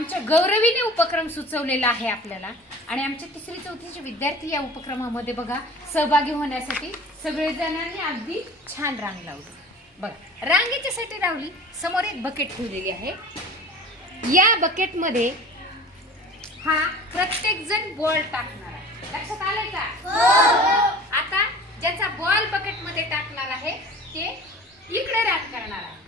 आमच्या गौरवीने उपक्रम सुचवलेला आहे आपल्याला. आणि आमच्या तिसरी चौथीचे विद्यार्थी या उपक्रमामध्ये बघा सहभागी होण्यासाठी सगळेजणांनी अगदी छान रांग लावली. बघा रांग याच्यासाठी लावली समोर एक बकेट ठेवलेली आहे. या बकेटमध्ये हा प्रत्येक जण बॉल टाकणार आहे. लक्षात आलंय का? आता ज्याचा बॉल बकेटमध्ये टाकणार आहे ते इकडे रान करणार आहे.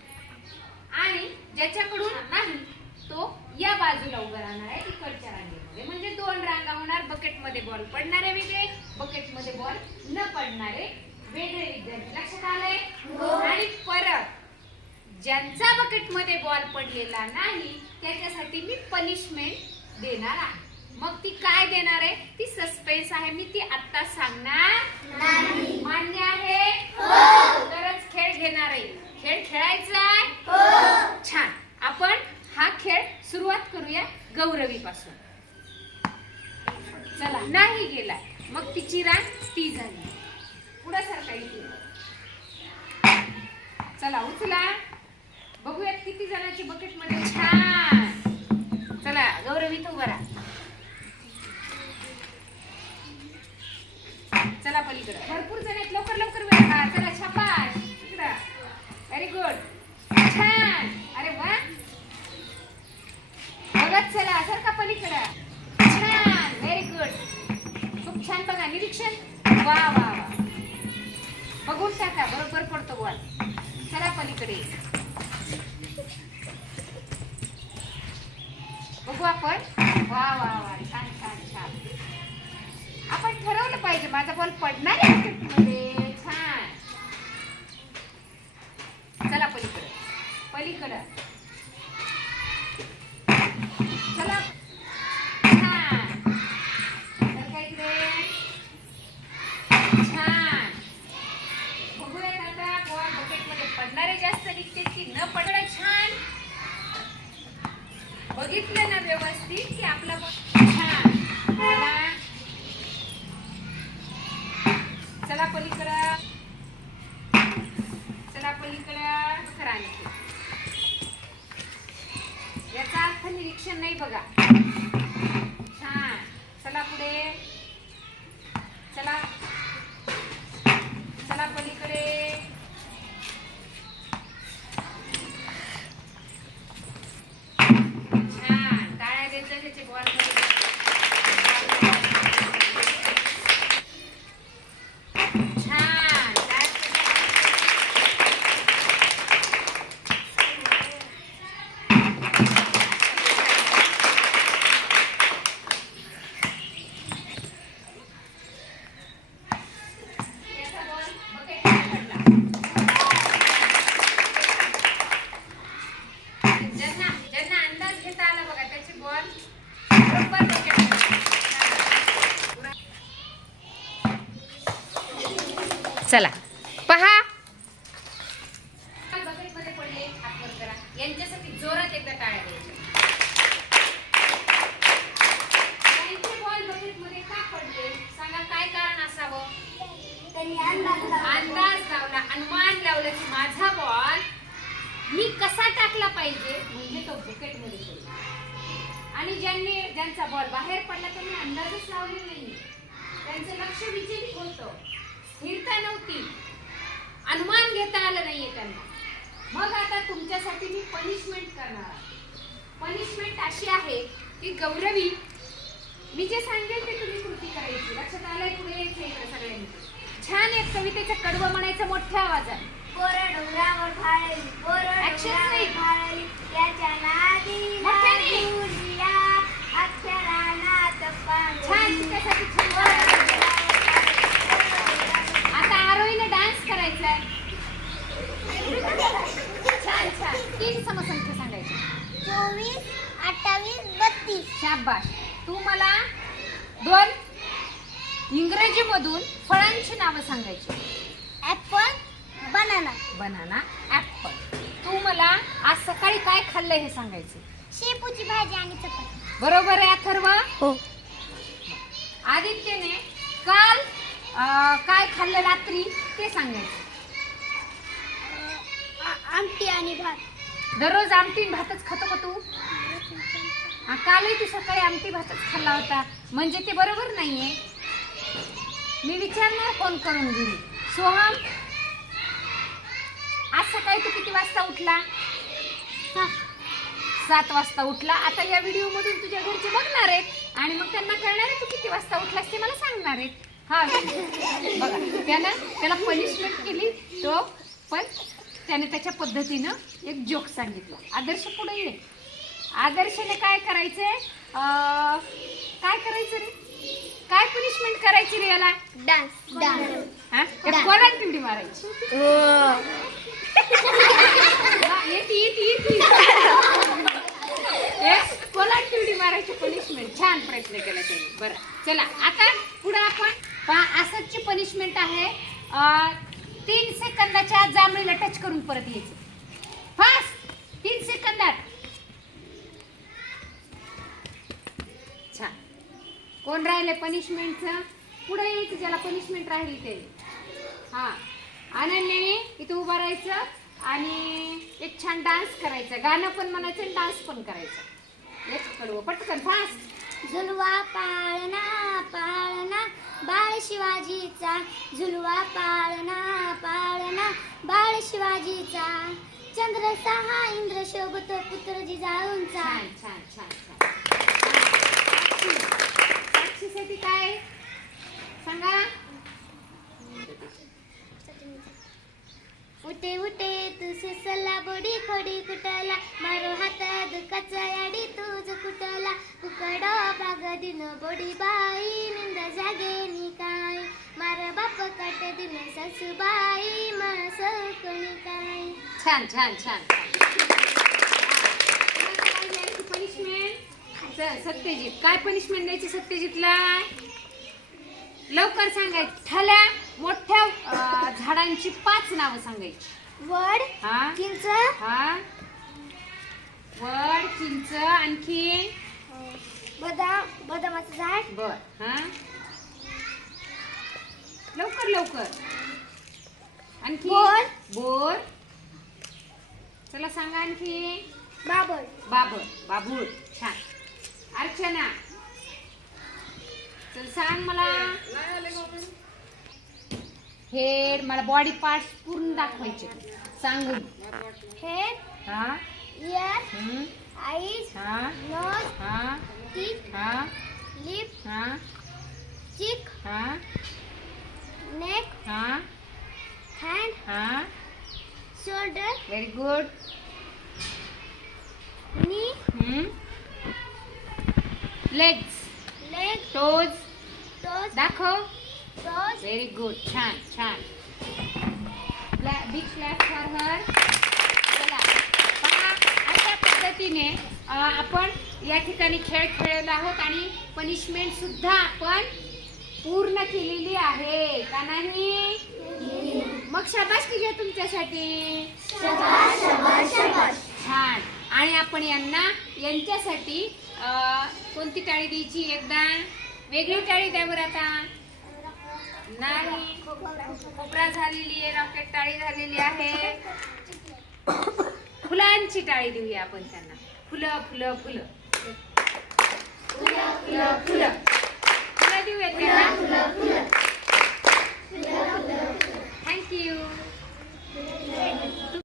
आणि ज्याच्याकडून नाही तो या बाजूला उभा राहणार आहे इकडच्या रांगेमध्ये. म्हणजे दोन रांगा होणार बकेटमध्ये बॉल पडणारे वेगळे बकेटमध्ये बॉल न पडणारे वेगळे विद्यार्थी. लक्षात आलंय? आणि परत ज्यांचा बकेटमध्ये बॉल पडलेला नाही त्याच्यासाठी मी पनिशमेंट देणार आहे. मग ती काय देणार आहे? ती सस्पेन्स आहे. मी ती आता सांगणार मान्य आहे? तरच खेळ घेणार आहे. खेळ खेळायचा आहे? छान. आपण हा खेळ सुरुवात करूया गौरवी पासून चला नाही गेला मग तिची रान ती झाली. पुढे सरका इथे. चला उचला. बघूया किती जणांची बकेटमध्ये. छान. चला गौरवी तू बरा चला पलीकडे. भरपूर जण आहेत. लवकर लवकर वेळ. चला छापा इकडं. व्हेरी गुड छान. चला पलीकडे बघू आपण वा वा वा छान छान छान आपण ठरवलं पाहिजे माझा बॉल पडणार आहे बघितलं ना व्यवस्थित की आपला छान चला. पलीकडं. चला पलीकडं. याचा अर्थ निरीक्षण नाही बघा. छान चला पुढे. चला. चला पलीकडे. चला. पहा. बकेटमध्ये पडले करा यांच्यासाठी जोरात एकदा टाळ्या द्यायच्या. बकेटमध्ये का पडले? सांगा काय कारण असावं? अंदाज लावला. अनुमान लावला की माझा बॉल मी कसा टाकला पाहिजे म्हणजे तो बकेटमध्ये पडला. आणि ज्यांनी ज्यांचा बॉल बाहेर पडला त्यांनी अंदाजच लावले नाही. त्यांचं लक्ष विचलित होतं. स्थिरता नव्हती. अनुमान घेता आलं नाहीये त्यांना. मग आता तुमच्यासाठी मी पनिशमेंट करणार पनिशमेंट अशी आहे की गौरवी मी जे सांगेल ते तुम्ही कृती करायची. लक्षात आलंय पुढे यायचं इकडे सगळ्यांनी. छान एक कवितेचं कडवं म्हणायचं मोठ्या आवाजात. कोरड डोंगरावर समसंख्या सांगायची? चोवीस अठ्ठावीस बत्तीस. शाबाश तू मला दोन इंग्रजी मधून फळांची नावं सांगायची. Apple banana. बनाना ऍपल तू मला आज सकाळी काय खाल्लंय हे सांगायचं? शेपूची भाजी आणि चपाती. बरोबर आहे अथर्व? हो. आदित्यने काल अं, काय खाल्लं रात्री? ते सांगायचं. आमटी आणि भात. दररोज आमटी भातच खातो का तू? कालही तू सकाळी आमटी भातच खाल्ला होता. म्हणजे ते बरोबर नाहीये. मी विचारणार फोन करून घरी सोहम आज सकाळी तू किती वाजता उठला? सात. वाजता उठला. आता या व्हिडिओ मधून तुझ्या घरचे बघणार आहेत. आणि मग त्यांना कळणार आहे तू किती वाजता उठलास ते मला सांगणार आहेत. हा. बघा त्यानं त्याला पनिशमेंट केली तो पण त्याने त्याच्या पद्धतीनं एक जोक सांगितला. आदर्श पुढे ये. आदर्शने काय करायचंय? अं, काय करायचं रे? काय पनिशमेंट करायची रे याला? डान्स डान्स हा? एक कोणाला तिवडी मारायची. हा, येते येते येते. एक कोलाट तिवडी मारायची पनिशमेंट छान प्रयत्न केला त्यांनी. बरं चला आता पुढे आपण पहा असंच पनिशमेंट आहे अं, तीन सेकंदाच्या आत जांभळीला टच करून परत यायचं. फास्ट तीन सेकंदात. छान. कोण राहिले पनिशमेंटचं पुढे यायचं ज्याला पनिशमेंट राहिली ते. हा. अनन्याने इथं उभं राहायचं आणि एक छान डान्स करायचा. गाणं पण म्हणायचं आणि डान्स पण करायचा. याच कडवं पटकन फास्ट झुलवा पाळणा पाळणा. बाळ शिवाजीचा झुलवा पाळणा पाळणा. बाळ शिवाजीचा. चंद्र सहा इंद्र शोभतो पुत्र जिजाऊंचा साक्षी साक्षीसाठी काय? सांगा. उठे उठे तू सुसला बोडी खोडी कुटला मारो हात दुखाचा दिन बोडी बाई निंद जागे नी काय मार बाप काट दिन सासूबाई मास कोणी काय छान छान छान पनिशमेंट सत्यजित काय पनिशमेंट द्यायची सत्यजितला? लवकर सांगायची ठल्या मोठ्या अं, झाडांची पाच नावं सांगायची. वड हा? चिंच हा? वड चिंच आणखी? बदाम बदामाचं झाड. बर हा? लवकर लवकर. आणखी? बोर. बोर चला सांगा आणखी. बाबर बाबर बाबूळ. छान. अर्चना. चल सांग मला. हेड मला बॉडी पार्ट पूर्ण दाखवायचे. सांगून हेड हा? इयर हम्म, आईज हा नोज हा टीथ हा लिप हा चिक हा नेक हा हँड हा shoulder very good knee legs leg toes toes दाखव टोज व्हेरी गुड छान छान बिग क्लॅप फॉर हर चला पहा अशा पद्धतीने आपण या ठिकाणी खेळ खेळलेलो आहोत आणि पनिशमेंट सुद्धा आपण पूर्ण केलेली आहे. का नाही? मग शाबासकी घ्या तुमच्यासाठी. छान. आणि आपण यांना यांच्यासाठी कोणती टाळी द्यायची एकदा? वेगळी टाळी द्या बरं आता. नाही. कोपरा झालेली आहे रॉकेट टाळी झालेली आहे. फुलांची टाळी देऊया आपण त्यांना. फुलं फुलं फुलं. फुलं फुलं फुलं. फुलं देऊया थँक्यू